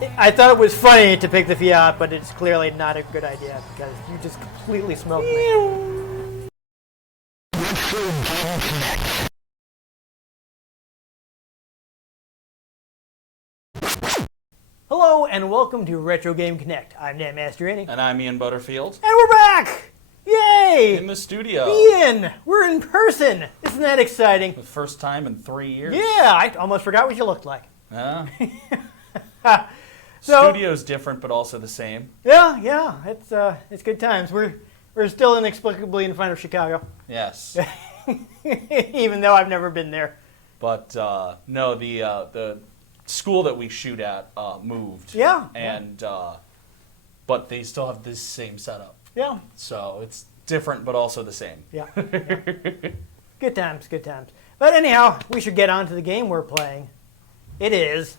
I thought it was funny to pick the Fiat, but it's clearly not a good idea because you just completely smoked me. Hello and welcome to Retro Game Connect. I'm Dan Mastriani. And I'm Ian Butterfield. And we're back! Yay! In the studio. Ian, we're in person. Isn't that exciting? The first time in 3 years. Yeah, I almost forgot what you looked like. Yeah. So, Studio's different, but also the same. Yeah, it's good times. We're still inexplicably in front of Chicago. Yes. Even though I've never been there. But no, the school that we shoot at moved. Yeah. And but they still have this same setup. Yeah. So it's different, but also the same. Yeah. Good times. But anyhow, we should get on to the game we're playing. It is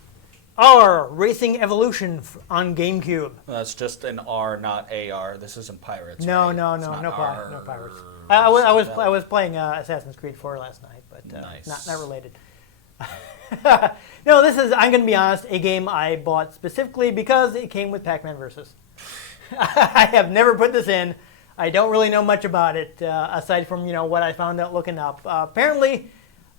R Racing Evolution on GameCube. That's just an R, not AR. This isn't Pirates. No, right? no pirates. I was playing Assassin's Creed 4 last night, but nice. not related. No, this is, I'm going to be honest, a game I bought specifically because it came with Pac-Man Versus. I have never put this in. I don't really know much about it, aside from what I found out looking up. Apparently,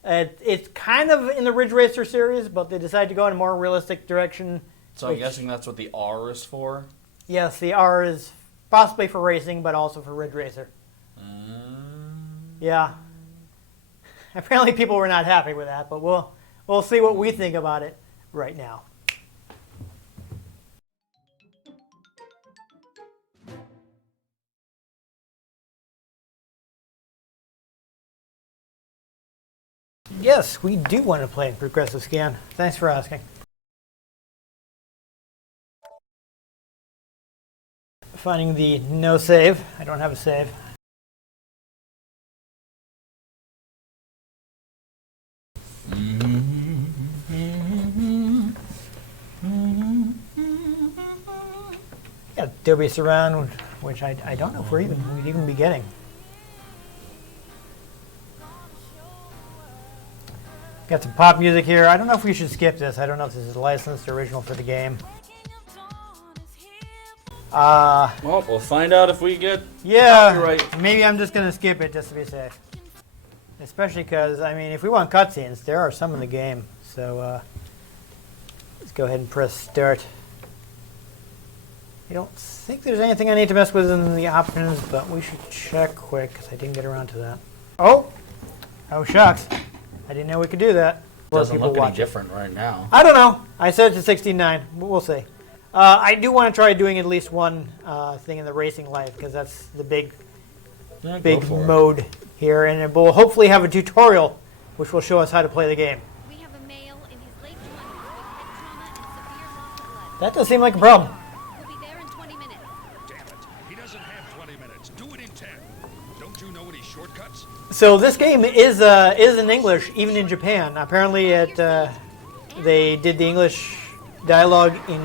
it's kind of in the Ridge Racer series, but they decided to go in a more realistic direction. So I'm guessing that's what the R is for? Yes, the R is possibly for racing, but also for Ridge Racer. Yeah. Apparently people were not happy with that, but we'll see what we think about it right now. Yes, we do want to play in progressive scan. Thanks for asking. Finding the no save. I don't have a save. Yeah, Dolby Surround, which I don't know if we'd even be getting. Got some pop music here. I don't know if we should skip this. I don't know if this is licensed or original for the game. Well, we'll find out if we get copyright. Maybe I'm just going to skip it just to be safe. Especially because, I mean, if we want cutscenes, there are some in the game. So let's go ahead and press start. I don't think there's anything I need to mess with in the options, but we should check quick because I didn't get around to that. Oh shucks. I didn't know we could do that. Doesn't look any different right now. I don't know. I set it to 16:9. We'll see. I do want to try doing at least one thing in the racing life because that's the big mode here, and it will hopefully have a tutorial which will show us how to play the game. We have a male in his late 20s with head trauma and severe loss of blood. That does seem like a problem. We'll be there in 20 minutes. Damn it. He doesn't have 20 minutes. Do it in 10. Don't you know any shortcuts? So this game is in English, even in Japan. Apparently, they did the English dialogue in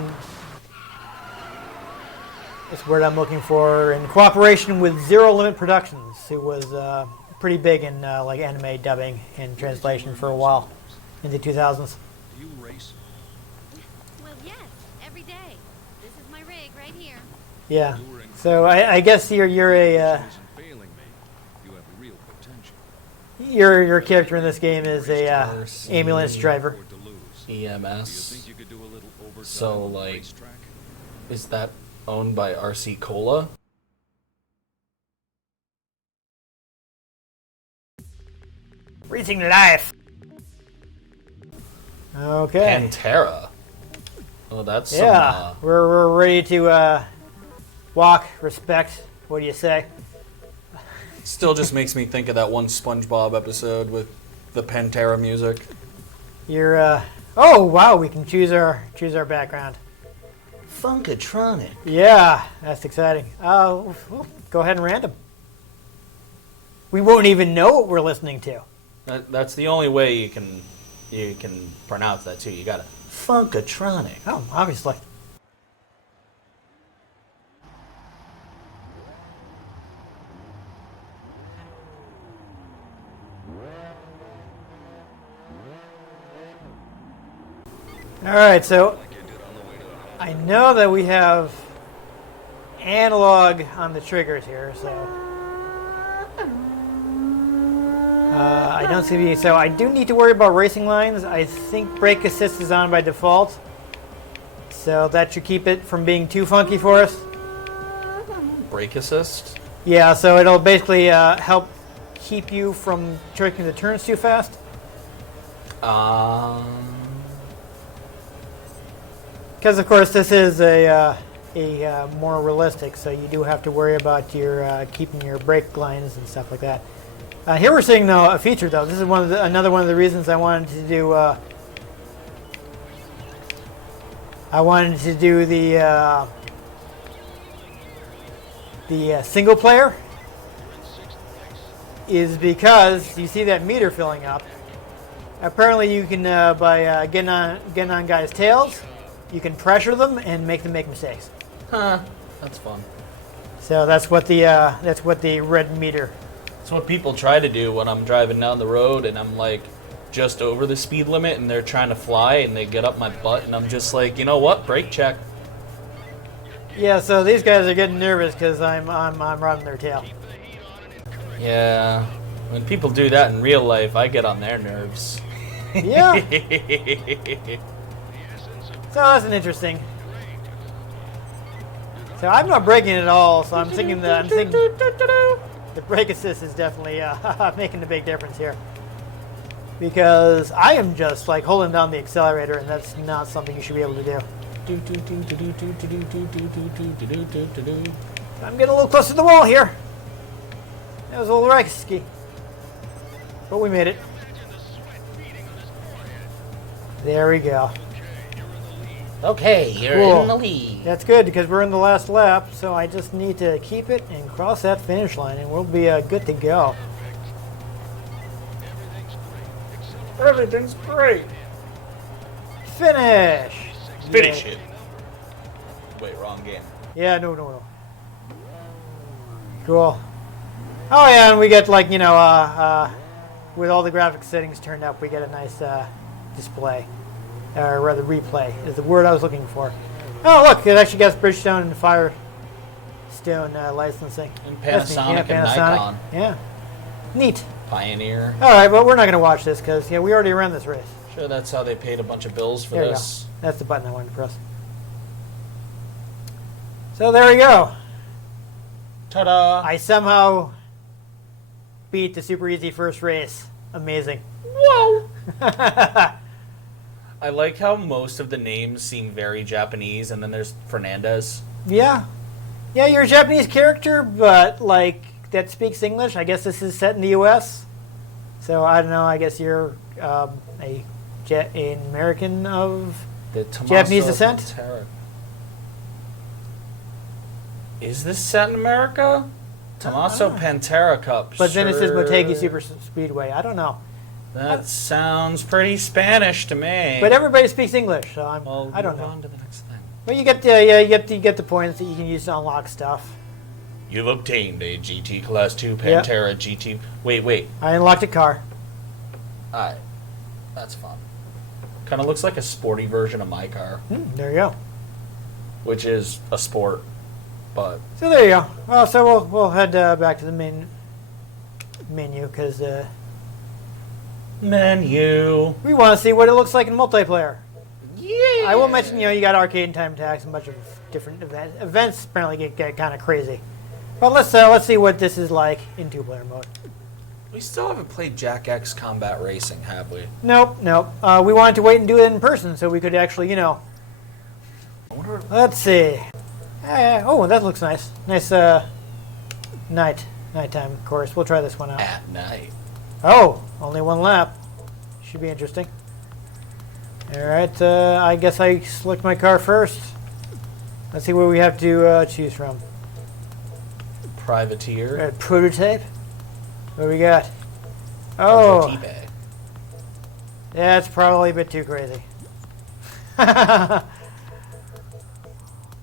this word I'm looking for in cooperation with Zero Limit Productions, who was pretty big in like anime dubbing and translation for a while in the 2000s. Do you race? Well, yes, every day. This is my rig right here. Yeah. So I guess you're a Isn't failing me. You have real potential. your character in this game is a ambulance driver. Or to lose. Do you EMS. think you could do a little overtime So, on the like- racetrack? Is that owned by RC Cola? Racing life. Okay. Pantera. Oh, that's Yeah, some, we're ready to walk, respect. What do you say? still just makes me think of that one SpongeBob episode with the Pantera music. You're oh wow, we can choose our background. Funkatronic. Yeah, that's exciting. Well, go ahead and random. We won't even know what we're listening to. That's the only way you can pronounce that too. You gotta Funkatronic. Oh, obviously. All right, so I know that we have analog on the triggers here, so I don't see the. So I do need to worry about racing lines. I think brake assist is on by default, so that should keep it from being too funky for us. Brake assist? Yeah, so it'll basically help keep you from taking the turns too fast. Because of course this is a more realistic, so you do have to worry about your keeping your brake lines and stuff like that. Here we're seeing though a feature though. This is another one of the reasons I wanted to do. The single player is because you see that meter filling up. Apparently, you can by getting on guys' tails, you can pressure them and make them make mistakes. Huh. That's fun. So that's what the red meter. That's what people try to do when I'm driving down the road and I'm like just over the speed limit and they're trying to fly and they get up my butt and I'm just like, you know what? Brake check. Yeah. So these guys are getting nervous because I'm riding their tail. Yeah. When people do that in real life, I get on their nerves. Yeah. So that's an interesting. So I'm not braking at all. So I'm thinking the brake assist is definitely making a big difference here. Because I am just like holding down the accelerator, and that's not something you should be able to do. I'm getting a little close to the wall here. That was a little risky, but we made it. There we go. Okay, you're Cool. in the lead. That's good because we're in the last lap, so I just need to keep it and cross that finish line, and we'll be good to go. Everything's great. Finish! Finish Yeah. it. Wait, wrong game. Yeah, no. Cool. Oh yeah, and we get like, with all the graphics settings turned up, we get a nice display. Or rather replay is the word I was looking for. Oh look, it actually gets Bridgestone and Firestone licensing. And That's neat. Panasonic Yeah, and Nikon. Yeah. Neat. Pioneer. Alright, but we're not going to watch this because we already ran this race. Sure, that's how they paid a bunch of bills for There you this. go. That's the button I wanted to press. So there we go. Ta-da! I somehow beat the super easy first race. Amazing. Whoa! I like how most of the names seem very Japanese, and then there's Fernandez. Yeah. Yeah, you're a Japanese character, but like that speaks English. I guess this is set in the U.S. So I don't know. I guess you're an American of The Tommaso Japanese descent? Pantera. Is this set in America? Tommaso Pantera Cup. But then it says sure. Motegi Super Speedway. I don't know. That sounds pretty Spanish to me. But everybody speaks English, so I don't move know. on to the next thing. But you get the points that you can use to unlock stuff. You've obtained a GT Class 2 Pantera GT. Wait. I unlocked a car. Alright. That's fun. Kind of looks like a sporty version of my car, There you go. which is a sport, but So there you go. Well, so we'll head back to the main menu because menu. we want to see what it looks like in multiplayer. Yeah. I will mention, you got arcade and time attacks and a bunch of different events. Events apparently get kind of crazy. But let's see what this is like in two-player mode. We still haven't played Jack X Combat Racing, have we? Nope. We wanted to wait and do it in person so we could actually, Let's see. Oh, that looks nice. Nice nighttime course. We'll try this one out. At night. Oh, only one lap. Should be interesting. All right, I guess I select my car first. Let's see what we have to choose from. Privateer. Prototype. What do we got? Oh, Prototype. that's probably a bit too crazy.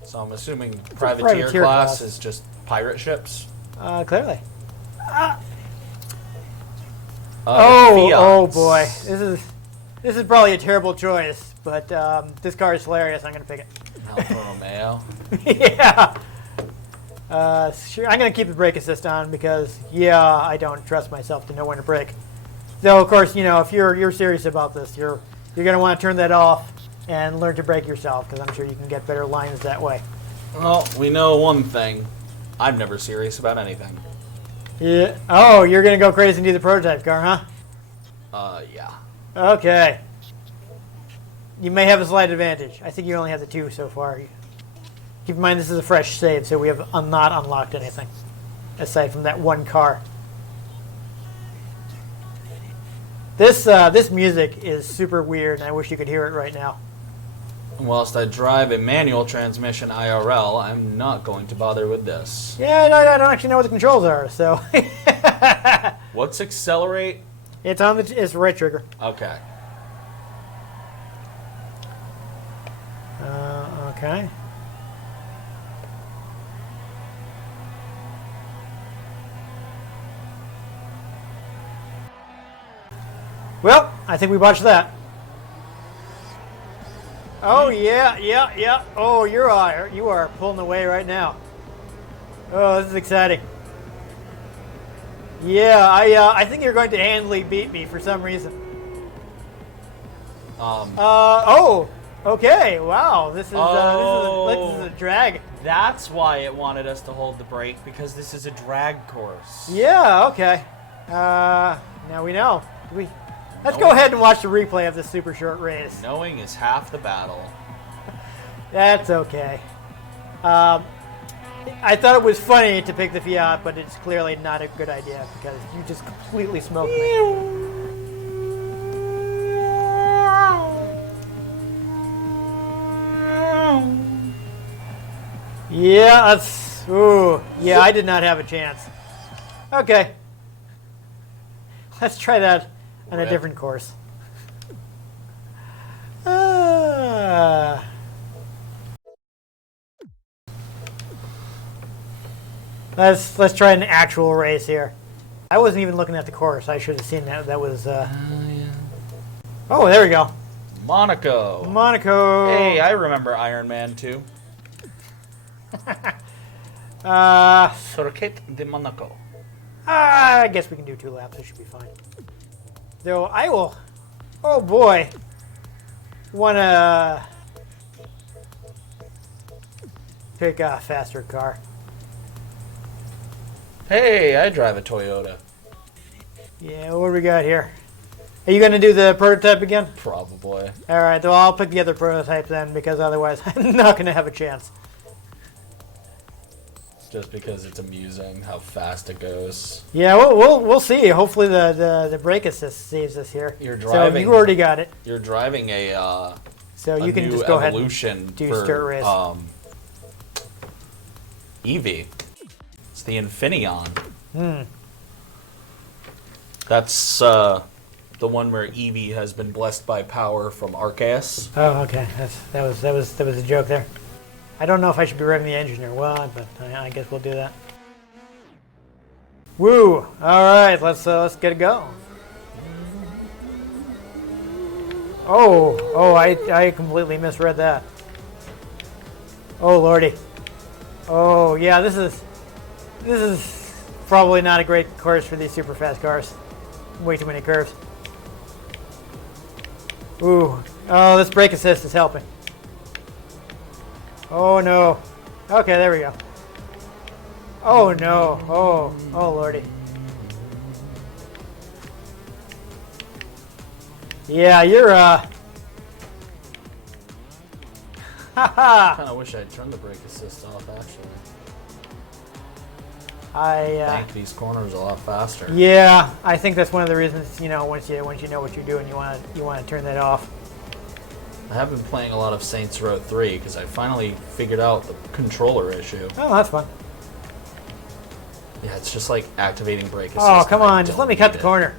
So I'm assuming privateer privateer class class. is just pirate ships. Clearly. Fiats. Oh boy, this is probably a terrible choice, but this car is hilarious. I'm gonna pick it. Alfa Romeo. Yeah. Sure. I'm gonna keep the brake assist on because I don't trust myself to know when to brake. Though of course, if you're serious about this, you're gonna want to turn that off and learn to brake yourself because I'm sure you can get better lines that way. Well, we know one thing. I'm never serious about anything. Yeah. Oh, you're gonna go crazy and do the prototype car, huh? Yeah. Okay. You may have a slight advantage. I think you only have the 2 so far. Keep in mind this is a fresh save, so we have not unlocked anything aside from that 1 car. This music is super weird, and I wish you could hear it right now. Whilst I drive a manual transmission IRL, I'm not going to bother with this. Yeah, I don't actually know what the controls are, so What's accelerate? it's the right trigger. Okay. Okay. Well, I think we botched that. Oh yeah. Oh, you are pulling away right now. Oh, this is exciting. Yeah, I think you're going to handily beat me for some reason. Oh, okay. Wow, this is a drag. That's why it wanted us to hold the brake, because this is a drag course. Yeah. Okay. Now we know. Let's go ahead and watch the replay of this super short race. Knowing is half the battle. That's okay. I thought it was funny to pick the Fiat, but it's clearly not a good idea because you just completely smoked me. Yeah, yeah, I did not have a chance. Okay. Let's try that on a different course. Let's try an actual race here. I wasn't even looking at the course. I should have seen that. That was. Yeah. Oh, there we go. Monaco. Monaco. Hey, I remember Iron Man 2. Circuit de Monaco. I guess we can do 2 laps. It should be fine. Though I will. Oh boy. Wanna pick a faster car. Hey, I drive a Toyota. Yeah, what do we got here? Are you going to do the prototype again? Probably. All right, well, I'll pick the other prototype then because otherwise I'm not going to have a chance. Just because it's amusing how fast it goes. Yeah, we'll see. Hopefully the brake assist saves us here. You're driving. So you already got it. You're driving a so you can new just go ahead evolution and do for start race. Eevee. It's the Infineon. That's the one where Eevee has been blessed by power from Arceus. Oh, okay. That was a joke there. I don't know if I should be revving the engine or what, but I guess we'll do that. Woo! All right, let's get it going. Oh! I completely misread that. Oh lordy! Oh yeah, this is probably not a great course for these super fast cars. Way too many curves. Ooh! Oh, this brake assist is helping. Oh no. Okay, there we go. Oh no. Oh lordy. Yeah, you're I kind of wish I'd turned the brake assist off actually. I think these corners a lot faster. Yeah, I think that's one of the reasons, once you know what you're doing, you want to turn that off. I have been playing a lot of Saints Row 3 because I finally figured out the controller issue. Oh, that's fun. Yeah, it's just like activating brake assist. Oh, come on, just let me cut the corner.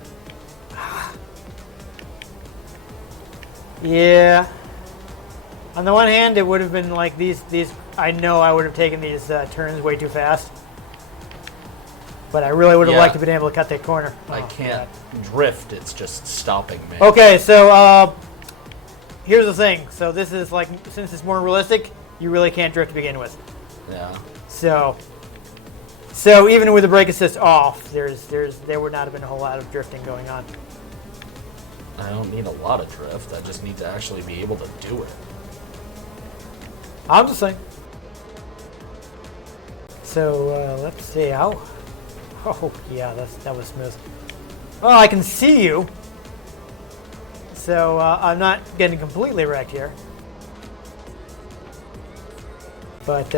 Yeah. On the one hand, it would have been like these. I know I would have taken these turns way too fast, but I really would have liked to have been able to cut that corner. I can't drift; it's just stopping me. Okay, so here's the thing. So this is like, since it's more realistic, you really can't drift to begin with. Yeah. So even with the brake assist off, there would not have been a whole lot of drifting going on. I don't need a lot of drift. I just need to actually be able to do it. I'm just saying. So let's see how. Oh yeah, that was smooth. Well, I can see you, so I'm not getting completely wrecked here. But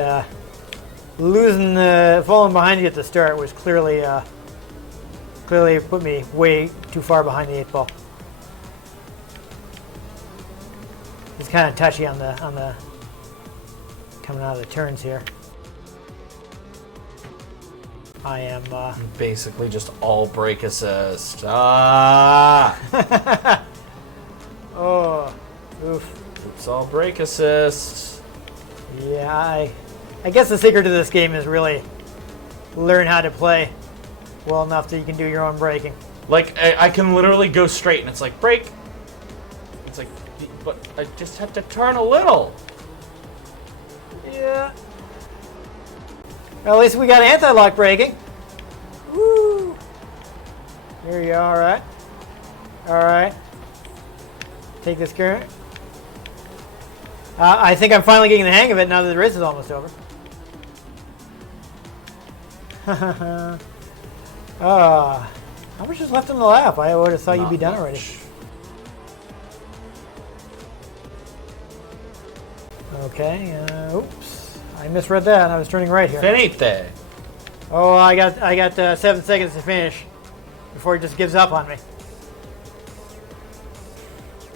falling behind you at the start was clearly put me way too far behind the 8 ball. It's kind of touchy on the coming out of the turns here. I am basically just all brake assist. Ah! Oh, oof. It's all brake assist. Yeah, I guess the secret to this game is really learn how to play well enough that you can do your own braking. Like, I can literally go straight, and it's like, brake. It's like, but I just have to turn a little. Yeah. Well, at least we got anti-lock braking. Woo! There you go, alright. Alright. Take this current. I think I'm finally getting the hang of it now that the race is almost over. How much is left in the lap? I would have thought you'd be done already. Okay, oops. I misread that. I was turning right here. Finite. Oh, I got 7 seconds to finish before he just gives up on me.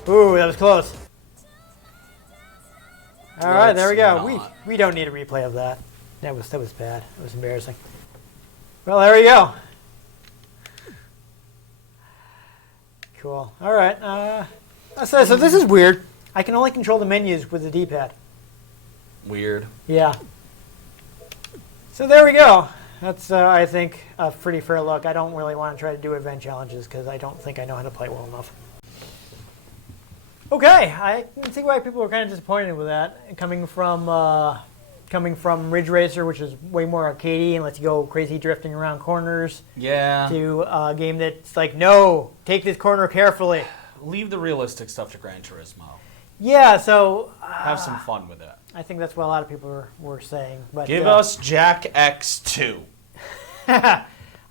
Ooh, that was close. All right, there we go. We don't need a replay of that. That was bad. That was embarrassing. Well, there we go. Cool. All right. So this is weird. I can only control the menus with the D-pad. Weird. Yeah. So there we go. That's, I think, a pretty fair look. I don't really want to try to do event challenges because I don't think I know how to play well enough. Okay, I can see why people were kind of disappointed with that. Coming from Ridge Racer, which is way more arcadey and lets you go crazy drifting around corners. Yeah. To a game that's like, no, take this corner carefully. Leave the realistic stuff to Gran Turismo. Yeah, so... have some fun with it. I think that's what a lot of people were saying. But give us Jack X2.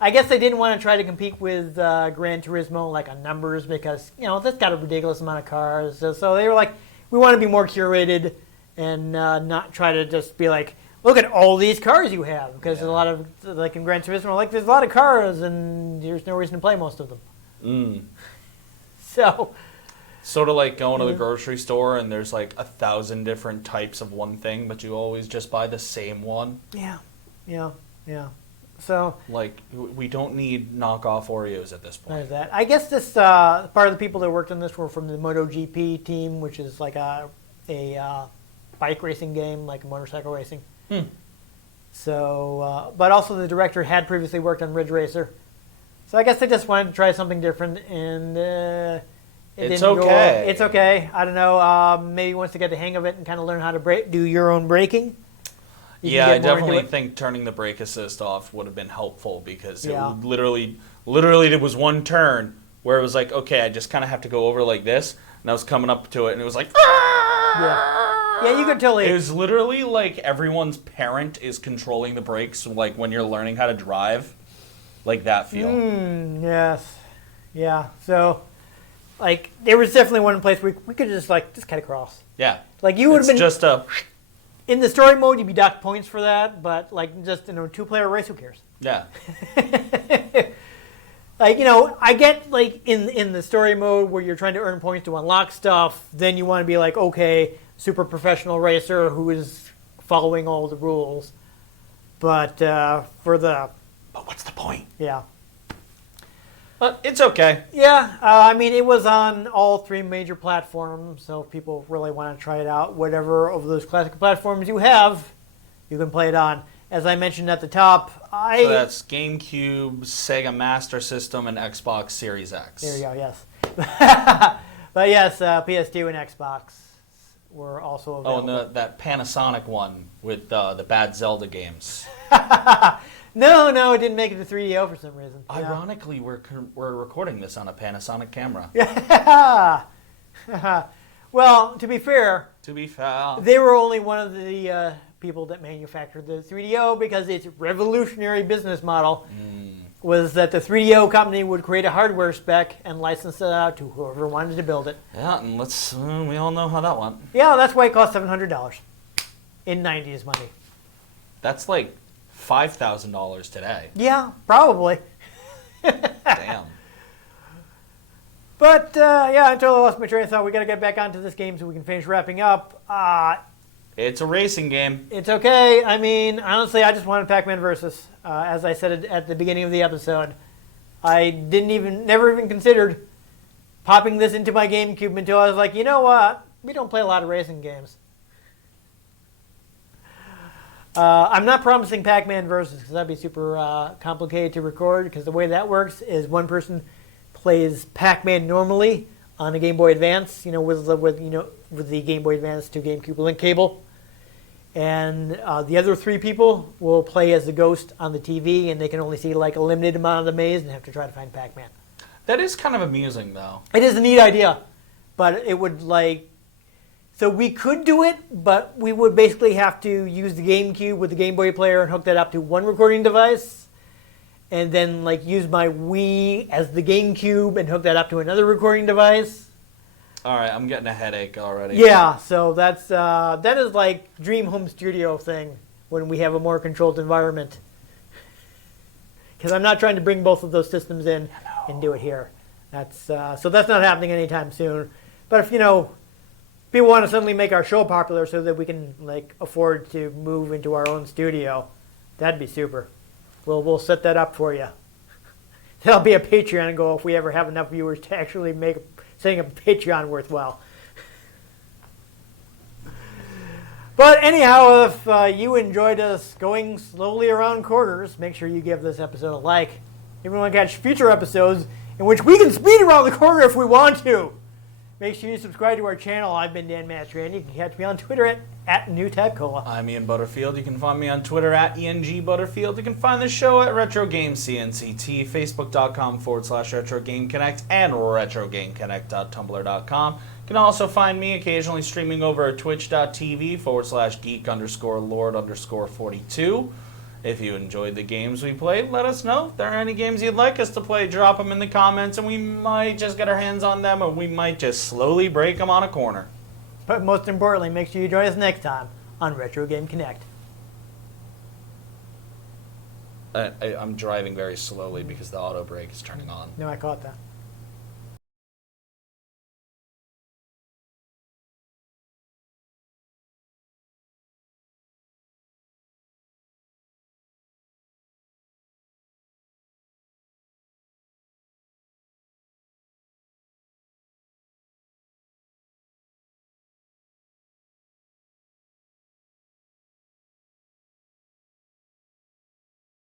I guess they didn't want to try to compete with Gran Turismo like on numbers because, that's got a ridiculous amount of cars. So they were like, we want to be more curated and not try to just be like, look at all these cars you have. Because there's a lot of, like in Gran Turismo, like there's a lot of cars and there's no reason to play most of them. Mm. So... Sort of like going to the grocery store and there's like 1,000 different types of one thing, but you always just buy the same one. Yeah. So like we don't need knockoff Oreos at this point. There's that. I guess this part of the people that worked on this were from the MotoGP team, which is like a bike racing game, like motorcycle racing. So, but also the director had previously worked on Ridge Racer, so I guess they just wanted to try something different and. It's okay. It's okay. I don't know. Maybe once you get the hang of it and kind of learn how to do your own braking. Yeah, I definitely think turning the brake assist off would have been helpful because it literally there was one turn where it was like, okay, I just kind of have to go over like this, and I was coming up to it, and it was like, yeah, you could totally. It was literally like everyone's parent is controlling the brakes, like when you're learning how to drive, like that feel. Yes, yeah. So. Like, there was definitely one place where we could just cut across. Yeah. Like, you would have been... just a... In the story mode, you'd be docked points for that, but, like, just in a two-player race, who cares? Yeah. Like, I get, like, in the story mode where you're trying to earn points to unlock stuff, then you want to be like, okay, super professional racer who is following all the rules. But But what's the point? Yeah. But it's okay. Yeah, I mean, it was on all 3 major platforms, so if people really want to try it out, whatever of those classic platforms you have, you can play it on. As I mentioned at the top, So that's GameCube, Sega Master System, and Xbox Series X. There you go, yes. But yes, PS2 and Xbox. were also Oh, available. and that Panasonic one with the bad Zelda games. No, it didn't make it to 3DO for some reason. Ironically, we're recording this on a Panasonic camera. Yeah. Well, to be fair, they were only one of the people that manufactured the 3DO because its revolutionary business model was that the 3DO company would create a hardware spec and license it out to whoever wanted to build it. Yeah, and we all know how that went. Yeah, that's why it cost $700 in 90s money. That's like $5,000 today. Yeah, probably. Damn. But, I totally lost my train of thought. We got to get back onto this game so we can finish wrapping up. It's a racing game. It's okay. I mean, honestly, I just wanted Pac-Man Versus. As I said at the beginning of the episode, I never even considered popping this into my GameCube until I was like, you know what? We don't play a lot of racing games. I'm not promising Pac-Man Versus because that'd be super complicated to record because the way that works is one person plays Pac-Man normally on a Game Boy Advance, with the Game Boy Advance to GameCube link cable, and the other three people will play as the ghost on the TV, and they can only see like a limited amount of the maze and have to try to find Pac-Man. That is kind of amusing, though. It is a neat idea, but it would so we could do it, but we would basically have to use the GameCube with the Game Boy player and hook that up to one recording device. And then use my Wii as the GameCube and hook that up to another recording device. All right, I'm getting a headache already. Yeah, so that is like dream home studio thing when we have a more controlled environment. Because I'm not trying to bring both of those systems in and do it here. So that's not happening anytime soon. But if people want to suddenly make our show popular so that we can afford to move into our own studio, that'd be super. We'll set that up for you. That'll be a Patreon goal if we ever have enough viewers to actually make setting up a Patreon worthwhile. But anyhow, if you enjoyed us going slowly around corners, make sure you give this episode a like. If you want to catch future episodes in which we can speed around the corner if we want to, make sure you subscribe to our channel. I've been Dan Mastriani. You can catch me on Twitter at NewTypeCola. I'm Ian Butterfield. You can find me on Twitter at ENGButterfield. You can find the show at RetroGameCNCT, Facebook.com/RetroGameConnect, and RetroGameConnect.tumblr.com. You can also find me occasionally streaming over at Twitch.tv/geek_lord_42. If you enjoyed the games we played, let us know. If there are any games you'd like us to play, drop them in the comments, and we might just get our hands on them, or we might just slowly break them on a corner. But most importantly, make sure you join us next time on Retro Game Connect. I'm driving very slowly because the auto brake is turning on. No, I caught that.